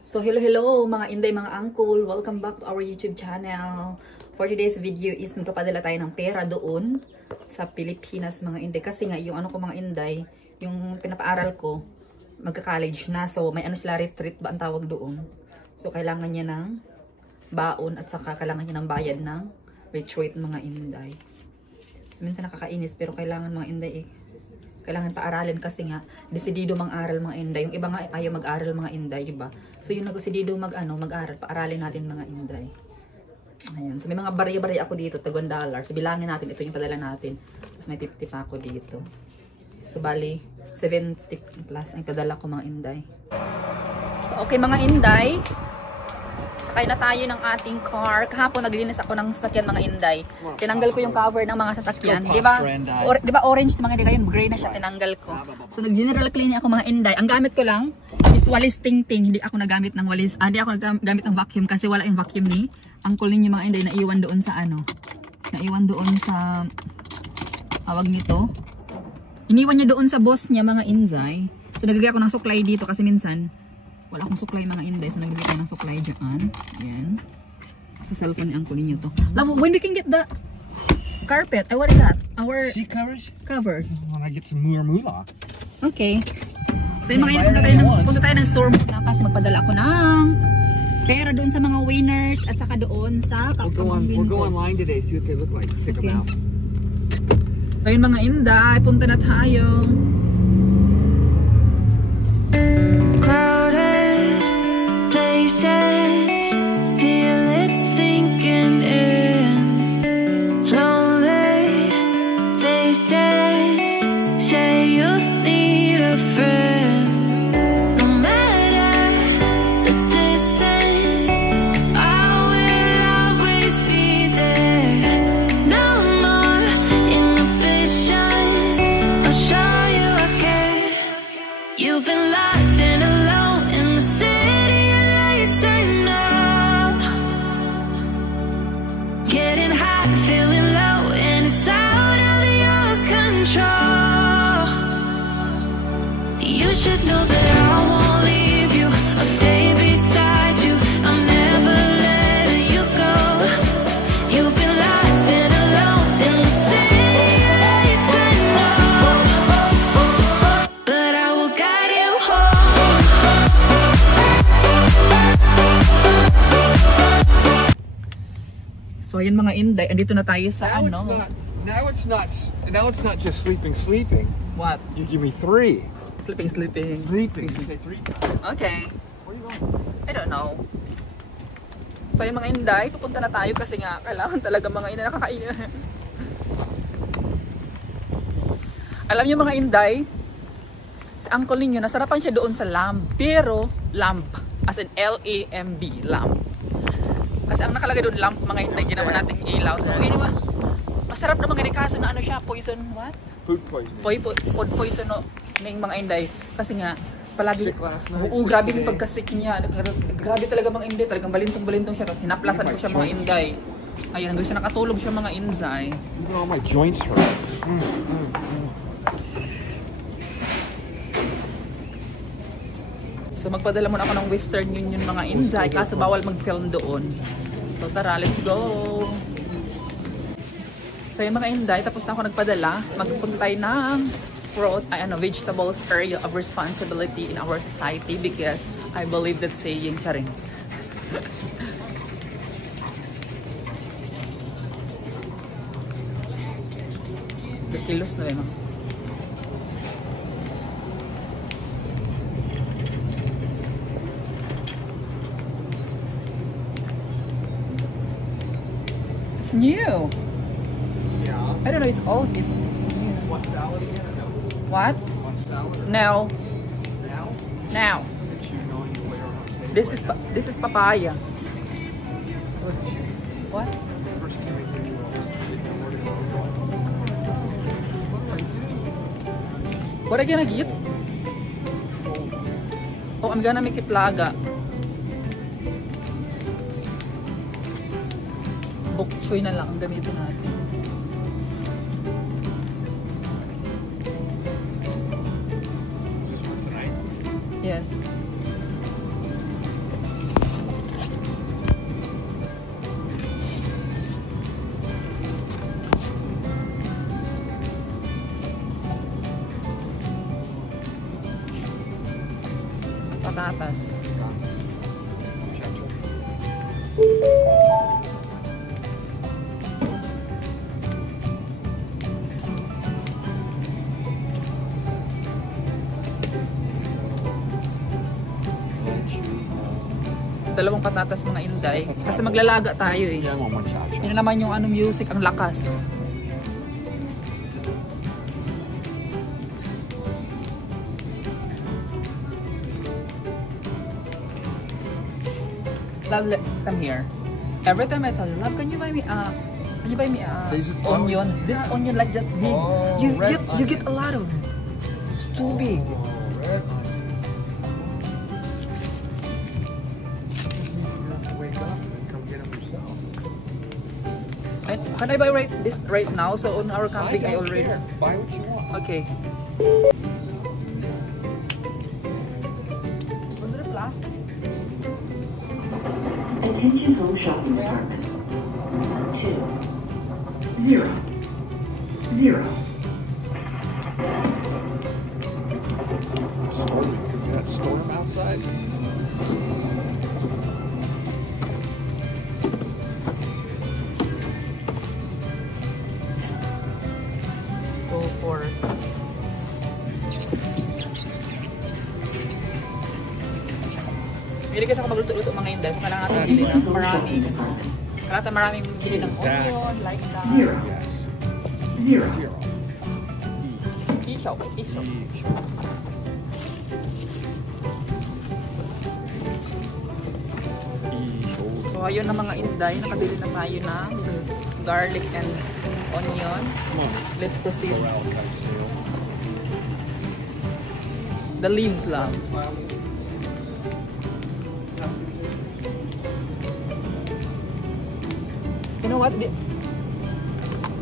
So hello mga inday, mga uncle, welcome back to our YouTube channel. For today's video is magpapadala tayo ng pera doon sa Pilipinas mga inday. Kasi nga yung ano ko mga inday, yung pinapaaral ko, magka-college na. So may ano sila, retreat ba ang tawag doon. So kailangan niya ng baon at saka kailangan niya ng bayad ng retreat mga inday. So minsan nakakainis pero kailangan mga inday kailangan paaralin kasi nga desidido mang-aral mga inday. Yung iba nga ayaw mag-aral mga inday, di ba? So yung nagdesidido mag-aral, paaralin natin mga inday. Ayan. So may mga barya-barya ako dito, tag $1. So bilangin natin, ito yung padala natin. Tapos may tip pa ako dito. So bali 70 plus ang padala ko mga inday. So okay mga inday, sakay na tayo ng ating car. Kahapon naglinis ako ng sasakyan mga inday. Tinanggal ko yung cover ng mga sasakyan. Di ba? Di ba orange mga inday? Yung gray na siya, tinanggal ko. So nag-general cleaning ako mga inday. Ang gamit ko lang is walis ting-ting. Hindi ako nagamit ng walis. Hindi ako nagamit ng vacuum kasi wala yung vacuum ni uncle ninyo mga inday. Naiwan doon sa ano. Naiwan doon sa tawag nito. Iniwan niya doon sa boss niya mga inday. So naglagay ako ng suklay dito kasi minsan wala akong suklay mga inday. So nagbibigay tayo ng suklay dyan. Ayan. Sa cellphone ni uncle ninyo to. Love, when we can get the carpet? What is that? Our seat covers? Covers. When I get some more moolah. Okay. So yung mga punta tayo ng store muna kasi magpadala ako ng pera doon sa mga winners at saka doon sa We'll go online today, see what they look like. Pick them out. So yun mga inday, punta na tayo. Feel it sinking in. Lonely faces say you need a friend. No matter the distance, I will always be there. No more inhibitions, I'll show you I care. You've been lost and alone in the city. Getting hot, feeling low, and it's out of your control. You should know that I won't leave you. I'll stay beside you. I'm never letting you go. You've been lost and alone in the city lights, I know, but I will guide you home. So ayan mga inday, andito na tayo sa ano. Now it's not just sleeping. What? You give me 3. Sleeping. Sleeping. You say 3 times. Okay. Where are you going? I don't know. So yung mga inday, pupunta na tayo kasi nga kailangan talaga mga inday nakakain. Alam niyo mga inday, sa uncle ninyo, nasarapan siya doon sa lamp. Pero lamp, as in L-A-M-B, lamp. Kasi ang nakalagay doon lamp mga inday, ginawa nating ilaw. So anyway, masarap na mga inday kaso na ano siya, poison, what? Food poisoning. Food poison no, ng mga inday. Kasi nga, palagi, Oo, grabe yung pagkasik niya. Grabe talaga mga inday, talagang balintong siya. Tapos hinaplasan ko siya mga inday. Ayun, hanggang siya nakatulog siya mga inday. Even all my joints hurt. So magpadala muna ako ng Western Union mga inday, kaso bawal mag-film doon. So tara, let's go! So yung mga inday, tapos na ako nagpadala, magpunta tayo ng vegetables area of responsibility in our society because I believe that saying, charing. Kilos na ba mga? It's new. Yeah. I don't know, it's old. It's new. Want salad again or no? What? Want salad? No. Now? Now. That you know you wear on safe This is papaya. What? First can we do What are you gonna get? Oh, I'm gonna make it laga. Bok choy na lang ang gamitin natin. Is this for tonight? Yes. patatas. Check. Dalawang patatas mga Inday. Kasi maglalaga tayo eh. Yeah, one cha-cha. Yun naman yung ano music, ang lakas. Love, come here. Every time I tell you, love, can you buy me onion? This onion like just big. Oh, you get a lot of. It's too big. Red onion. You have to wake up and then come get them yourself. Can I buy this right now? So on our camping, I don't already. care. Buy what you want. Okay. Was it a plastic? Attention home shopping department. 2 0 0. Storm. You got storm outside? Go for Bili kasi ako magluto-luto mga Inday. So kailangan natin bili ng marami. Kailangan natin maraming bili ng onion, like that. 0 Yes. 0. Isaw. So ayun na mga Inday. Nakabili na tayo ng garlic and onion. Come on. Let's proceed. Morale got a sale. The leaves lang. You know what?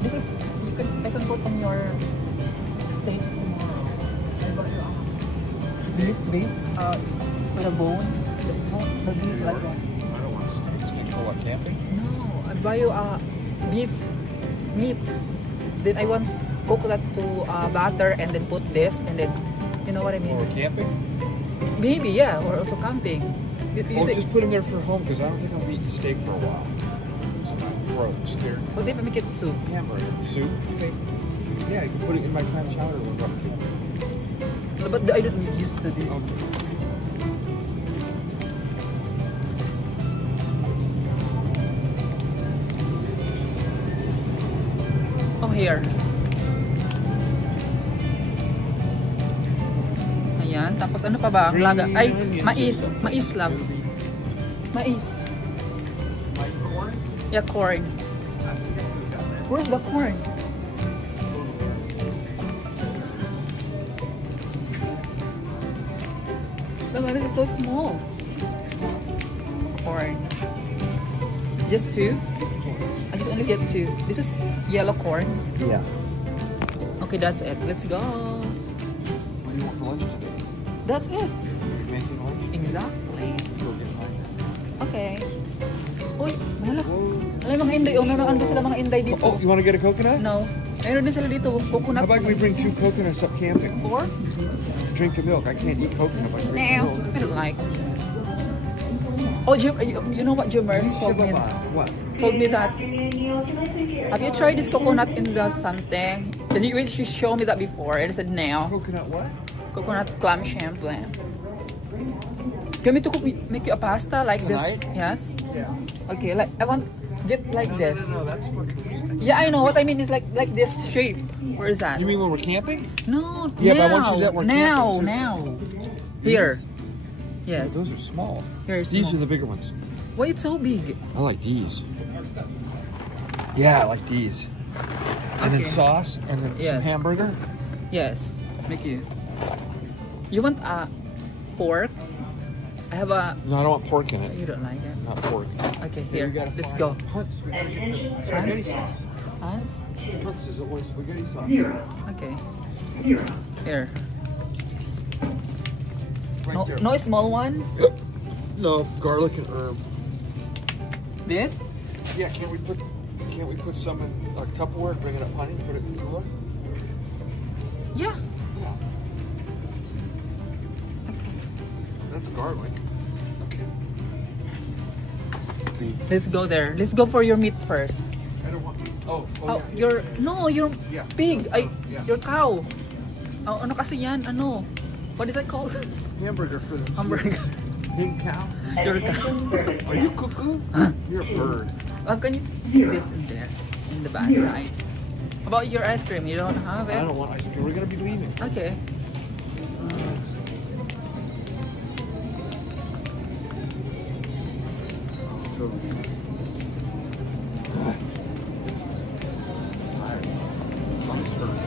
This is I can put on your steak tomorrow. Beef, with a bone. The beef like that. I don't want steaks. Can you go up camping? No, I buy you beef meat. Then I want coconut to butter and then put this and then you know what I mean? Or camping? Maybe yeah, or also camping. You Or think- just put them there for home because I don't think I'll be eating steak for a while. My throat scared. What if I make it soup? Hamburger soup. Yeah, you can put it in my clam chowder or something. No, but I don't get used to this. Oh, here. Ayan. Tapos ano pa ba? Ang laga. Ay, mais. Mais lang. Mais. My corn? Yeah, corn. Where's the corn? Look, this is so small. Corn. Just 2? I just only get 2. This is yellow corn. Yeah. Okay, that's it. Let's go. What do you want for lunch today? That's it. You making lunch? Exactly. Go get mine. Okay. Uy, mahala. Alam mga Inday, meron ba sila mga Inday dito? Oh, you want to get a coconut? No. Meron din sila dito, coconut. How about we bring 2 coconuts up camping? 4? Drink the milk. I can't eat coconut if I drink No, milk. I don't like. Oh, you know what Jimmer told me? What? Told me that. Have you tried this coconut in the something? Can you show me that before? And I said no. Coconut what? Coconut clam champlain. You want me to make you a pasta like Tonight? this? Yes. Yeah. Okay, like I want get like this. No, that's for camping. Yeah, I know. What I mean is like this shape. Where is that? You mean when we're camping? No, Yeah, now, but I want you that one now, camping, too. now. Here. Yes. Those are small. Here's These small. are the bigger ones. Why it's so big? I like these. Yeah, I like these. And then Okay. sauce, and then Yes. some hamburger. Yes. Make you. You want pork? I have a. No, I don't want pork in it. You don't like it? Not pork. Okay, Here, here. we gotta Let's find go. Hunt's. We gotta get the spaghetti sauce. Hans? Hunt's is always spaghetti sauce. 0 Okay. 0. Here. Right No, there. no small one. No, garlic and herb. This? Yeah, can't we put some in like Tupperware and bring it up, honey? Put it in the cooler. Yeah. Yeah. That's garlic. Okay. Beef. Let's go there. Let's go for your meat first. I don't want. Oh, Oh, yeah. your Yeah. pig. Ay, Yeah. your cow. Oh, ano kasi yan? Ano? What is that called? Hamburger for them. Hamburger. Pig cow. Your cow. Are you cuckoo? You're a bird. Can you put this in there? In the basket. How about your ice cream? You don't have I it? don't want ice cream. We're gonna be leaving. Okay. So. Tired. Trump's hurt.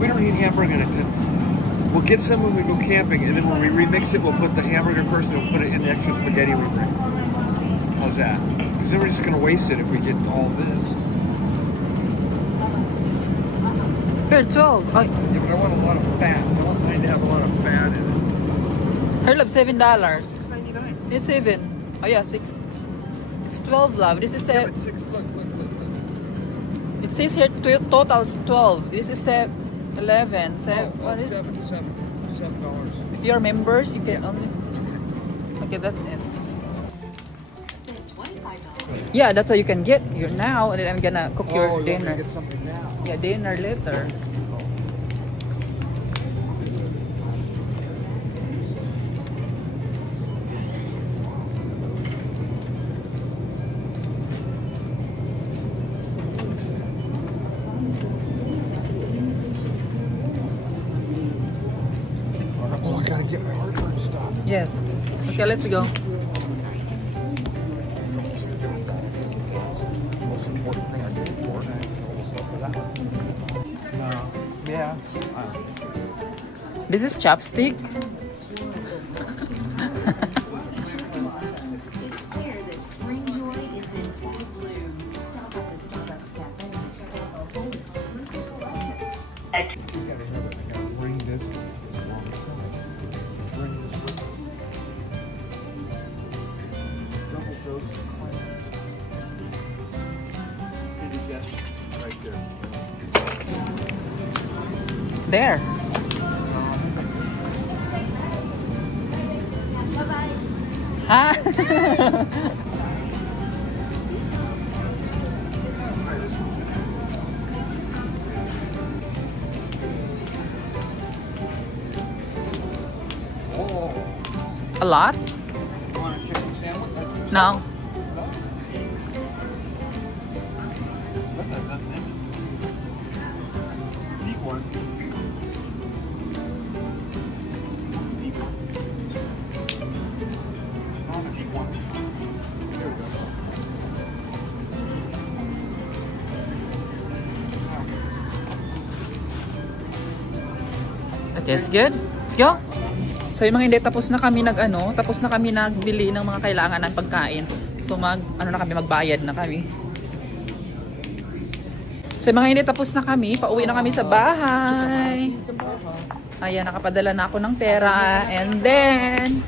We don't need hamburger in it. We'll get some when we go camping, and then when we remix it, we'll put the hamburger first, and we'll put it in the extra spaghetti we bring. How's that? Because then we're just gonna waste it if we get all this. Here, 12. Ay, Yeah, but I want a lot of fat. I don't mind to have a lot of fat in it. here, love, $7. $6.99. It's 7. Oh yeah, 6. It's 12, love. This is Yeah, 7. but six. Look. It says here totals 12. This is 11. What is? $7. If you're members, you can only. Okay, that's it. Yeah, that's what you can get here now, and then I'm gonna cook your Oh, you're dinner. gonna get something now. Yeah, dinner later. Oh, I gotta get my heartburn stuff. Yes. Okay, let's go. Most important thing I did for that. No. Yeah. This is chopstick. Clear that Spring Joy is in full bloom. Stop at the Starbucks Cafe and check out the whole exclusive collection. You gotta have it. I gotta bring this. Bring this with me. Double dose of clams. Right there. There. Ha! A lot? You want a chicken sandwich? No. Deep one. Deep one. On the deep one. There we go. Okay, it's good. Let's go. So yung mga hindi, tapos na kami nagbili ng mga kailangan ng pagkain. So magbayad na kami. So yung mga hindi, tapos na kami, pauwi na kami sa bahay. Ayan, nakapadala na ako ng pera. And then,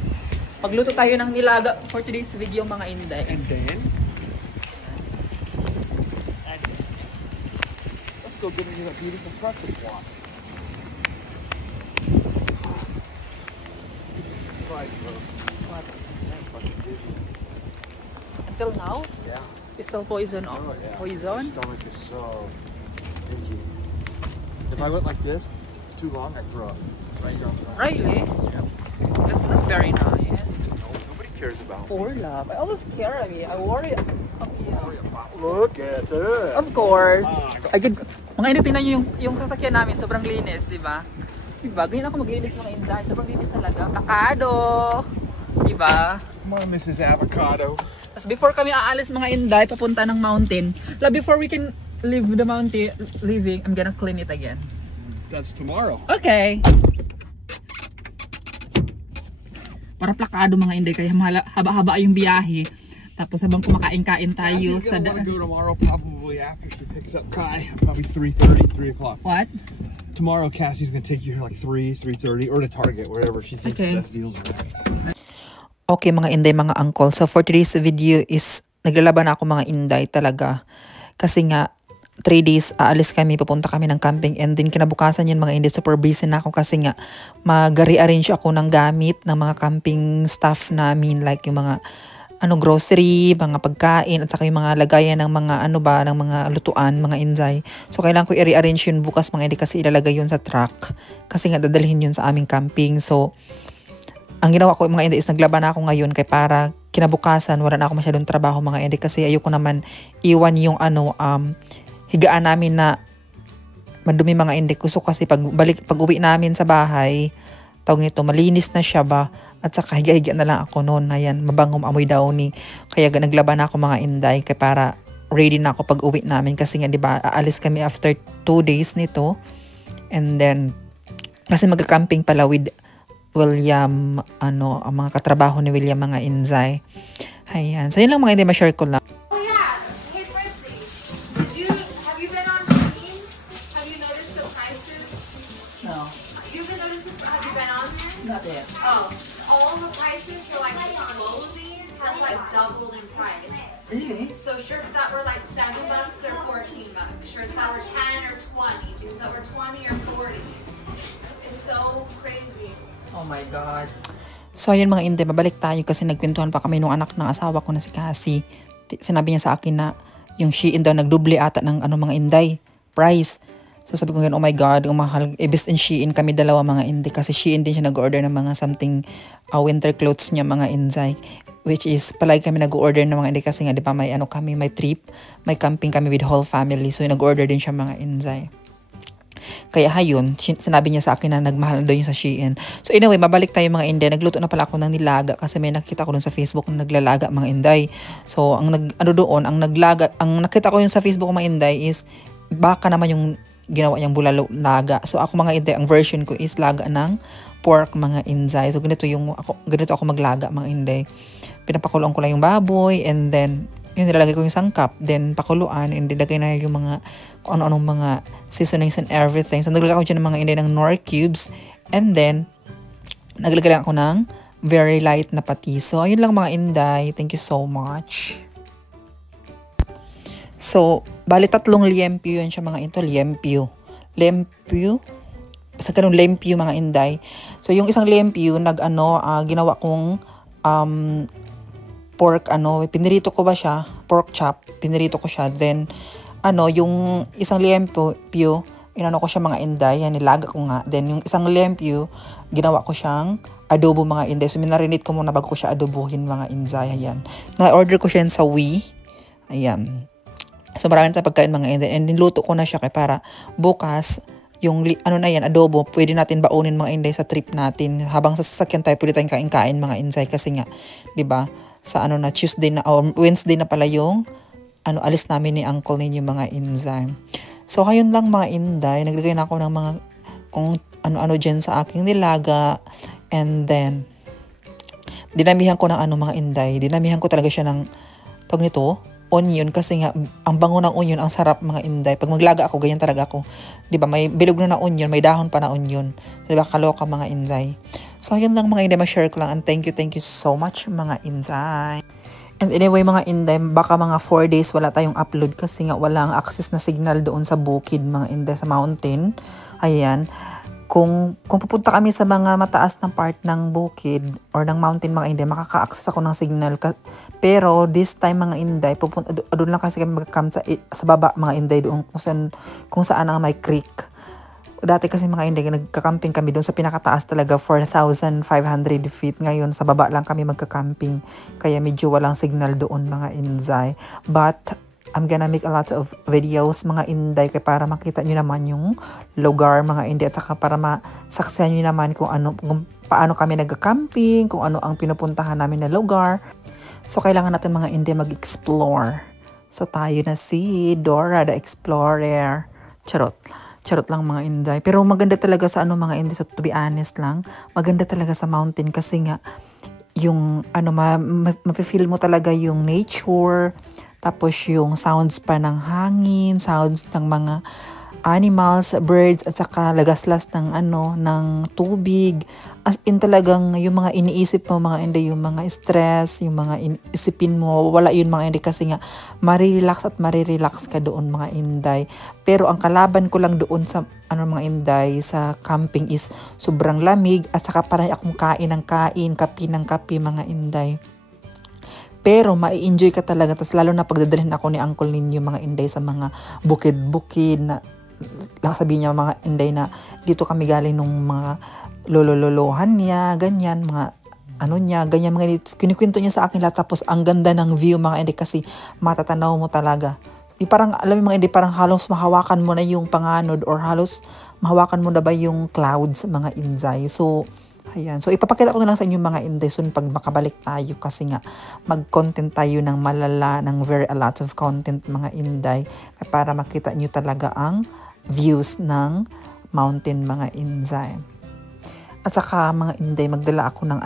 pagluto tayo ng nilaga for today's video, mga inday. And then, let's go get into that beautiful breakfast walk. Right, bro. Until now, Yeah. it's still poison. Oh, yeah. Poison? My stomach is so empty. If I went like this too long, I'd throw up. Right down the line. Really? Yeah. That's not very nice. No, nobody cares about me. Poor love. I always care. I worry. Look at this. Of course. Mga init, tingnan nyo yung sasakyan namin, sobrang linis, di ba? Diba? Ganyan ako maglinis mga inday. Sobrang linis talaga. Pakado! Diba? Come on, Mrs. Avocado. Tapos before kami aalis mga inday, papunta ng mountain. Before we can leave the mountain, I'm gonna clean it again. That's tomorrow. Okay. Para plakado mga inday, kaya haba-haba yung biyahe. Tapos habang kumakain-kain tayo Cassie's sa gonna want to go tomorrow, probably after she picks up Kai. Probably 3:30, 3 o'clock. What? Tomorrow, Cassie's gonna take you here like 3:30, or to Target, wherever she thinks Okay. the best deals are at. Okay mga inday, mga uncle. So for today's video is naglalaban ako mga inday talaga. Kasi nga 3 days, aalis kami, pupunta kami ng camping, and then kinabukasan yun mga hindi, super busy na ako kasi nga mag-rearrange ako ng gamit ng mga camping staff namin, like yung mga grocery, mga pagkain, at saka yung mga lagayan ng mga ng mga lutuan, mga inzay. So kailangan ko i-rearrange yun bukas mga hindi kasi ilalagay yun sa truck kasi nga dadalhin yun sa aming camping. So ang ginawa ko mga hindi is naglaban ako ngayon kay para kinabukasan wala na ako masyadong trabaho mga hindi kasi ayoko naman iwan yung higaan namin na madumi mga hindi. Gusto kasi pag uwi namin sa bahay, tawag nito, malinis na siya ba, at saka higa-higa na lang ako noon. Ayan, mabangong amoy daw ni. Kaya naglaban ako mga inday kay para ready na ako pag uwi namin kasi nga 'di ba aalis kami after 2 days nito. And then kasi magka-camping pala with William, ang mga katrabaho ni William mga inzay. Ayan. So yun lang mga inday ma-share ko lang. Oh yeah. Hey Francie, have you been on Shein? Have you noticed the prices? No, Have you been on there? not yet. Oh, all the prices for like clothing have like doubled in price. Really? So shirts that were like $7, they're $14. Shirts that were 10 or 20. Shirts that were 20 or 40. It's so crazy. Oh my God. So ayun mga inday, babalik tayo kasi nagkwentuhan pa kami nung anak ng asawa ko na si Cassie. Sinabi niya sa akin na yung Shein daw nagdoble ata ng mga inday price. So sabi ko ganun, oh my God, ang mahal. Best in Shein kami dalawa mga inday kasi Shein din siya nag-order ng mga something winter clothes niya mga inday. Which is palagi kami nag-order ng mga inday kasi nga di ba may kami, may trip, may camping kami with whole family. So nag-order din siya mga inday. Kaya hayun, sinabi niya sa akin na nagmahal daw yung sa Shein. So anyway, mabalik tayo mga inday. Nagluto na pala ako ng nilaga kasi may nakita ko dun sa Facebook na naglalaga mga inday. So ang nakita ko yung sa Facebook mga inday is baka naman yung ginawa niyang bulalo laga. So ako mga inday, ang version ko is laga ng pork mga inday. So ganito ako maglaga mga inday. Pinapakuloan ko lang yung baboy and then yun, nilalagay ko yung sangkap, then pakuluan, and nilagay na yung mga, kung ano-anong mga seasonings and everything. So, naglagay ko dyan ng mga inday ng Knorr cubes, and then, naglagay lang ako ng very light na patis. So, ayun lang mga inday. Thank you so much. So, bali 3 liempyo yun siya mga ito, liempyo. Basta ganun, liempyo mga inday. So, yung isang liempyo, ginawa kong, pork, pinirito ko ba siya, pork chop, pinirito ko siya, then, yung isang liempyo, ko siya mga inday, yan, nilaga ko nga, then, yung isang liempyo, ginawa ko siyang adobo mga inday, so, minarinate ko muna bago ko siya adobohin mga inday, ayan, na-order ko siya sa Wii, ayan, so, marami tayong pagkain mga inday, and niluto ko na siya kaya para bukas, yung adobo, pwede natin baunin mga inday sa trip natin, habang sa sasakyan tayo, pwede tayong kain-kain mga inday, kasi nga, di ba, sa Tuesday na or Wednesday na pala yung alis namin ni uncle ninyo mga inday. So hayun lang mga inday, naglagay na ako ng mga kung ano dyan sa aking nilaga, and then dinamihan ko ng mga inday, dinamihan ko talaga siya ng tawag nito onion kasi nga ang bango ng onion, ang sarap mga inday. Pag maglaga ako ganyan talaga ako. 'Di ba? May bilog na onion, may dahon pa na onion. So, 'di ba kaloka mga inday. So ayun lang mga inday, ma-share ko lang, and thank you so much mga inday. And anyway mga inday, baka mga 4 days wala tayong upload kasi nga walang access na signal doon sa bukid mga inday, sa mountain. Ayan. Kung pupunta kami sa mga mataas na part ng bukid or ng mountain mga inday, makaka-access ako ng signal. Pero this time mga inday, doon lang kasi kami mag-camp sa baba mga inday, doon kung saan ang may creek. Dati kasi mga inday, nagka-camping kami doon sa pinakataas talaga, 4,500 feet. Ngayon, sa baba lang kami magka-camping. Kaya medyo walang signal doon mga inday. But I'm gonna make a lot of videos mga inday kaya para makita nyo naman yung lugar mga inday, at saka para masaksihan nyo naman kung paano kami nag-camping, kung ano ang pinupuntahan namin na lugar. So kailangan natin mga inday mag-explore. So tayo na si Dora the Explorer. Charot lang mga inday. Pero maganda talaga sa mga inday, so to be honest lang, maganda talaga sa mountain kasi nga yung mapifeel mo talaga yung nature. Tapos yung sounds pa ng hangin, sounds ng mga animals, birds, at saka lagaslas ng ng tubig. As in talagang yung mga iniisip mo mga Inday, yung mga stress, yung mga isipin mo, wala yun mga Inday kasi nga marirelax at marirelax ka doon mga Inday. Pero ang kalaban ko lang doon sa mga Inday sa camping is sobrang lamig at saka parang akong kain ng kain, kape ng kape mga Inday. Pero mai-enjoy ka talaga, tas lalo na pagdadalhin ako ni Uncle ninyo mga Inday sa mga bukid-bukid na sabihin niya mga Inday na dito kami galing nung mga lolo-lolohan niya, ganyan, mga niya, ganyan mga kinikwento niya sa akin lahat. Tapos ang ganda ng view mga Inday kasi matatanaw mo talaga. Parang alam mo mga Inday, parang halos mahawakan mo na yung panganod or halos mahawakan mo na ba yung clouds mga Inday. So ayan. So, ipapakita ko na lang sa inyo mga Inday soon pag makabalik tayo kasi nga mag-content tayo ng malala, ng a lot of content mga Inday para makita nyo talaga ang views ng mountain mga Inday. At saka mga Inday, magdala ako ng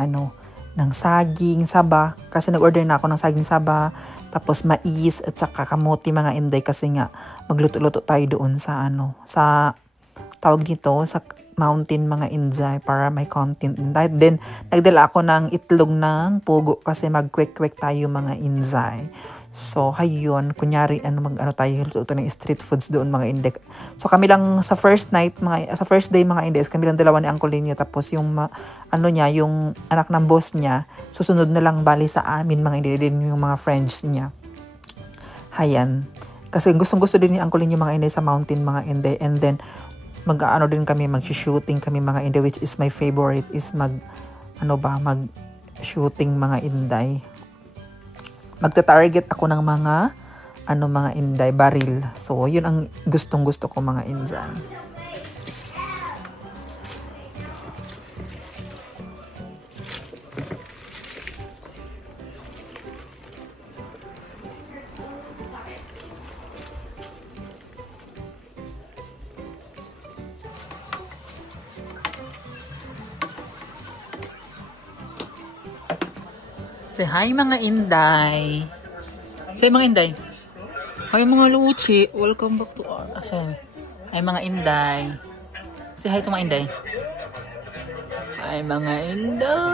ng saging, saba. Kasi nag-order na ako ng saging saba, tapos mais at saka kamote mga Inday kasi nga magluto-luto tayo doon sa sa tawag dito, sa mountain mga Inday para may content. Then, nagdala ako ng itlog ng pugo kasi mag-kwek-kwek tayo mga Inday. So, hayun, kunyari, tayo, luto ng street foods doon mga Inday. So, kami lang sa first night, sa first day mga Inday, kami lang dalawa ni Uncle Linyo, tapos yung, yung anak ng boss niya, susunod na lang bali sa amin mga Inday, din yung mga friends niya. Hayan. Kasi gustong-gusto din ni Uncle Linyo mga Inday sa mountain mga Inday. And then, din kami, mag-shooting kami mga Inday, which is my favorite is mag-shooting mga Inday. Magta-target ako ng mga Inday, baril. So, yun ang gustong-gusto ko mga Inday. Say hi mga Inday. Say mga Inday. Hi mga Luchi. Welcome back to our... Hi mga Inday. Say hi to mga Inday. Hi mga Inday.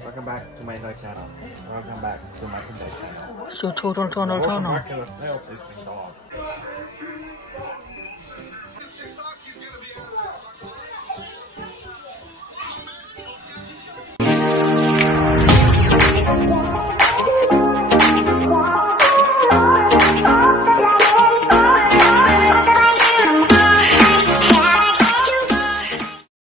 Welcome back to my Inday channel. Welcome back to my Inday channel. So, channel. Welcome back to the snail tasting dog.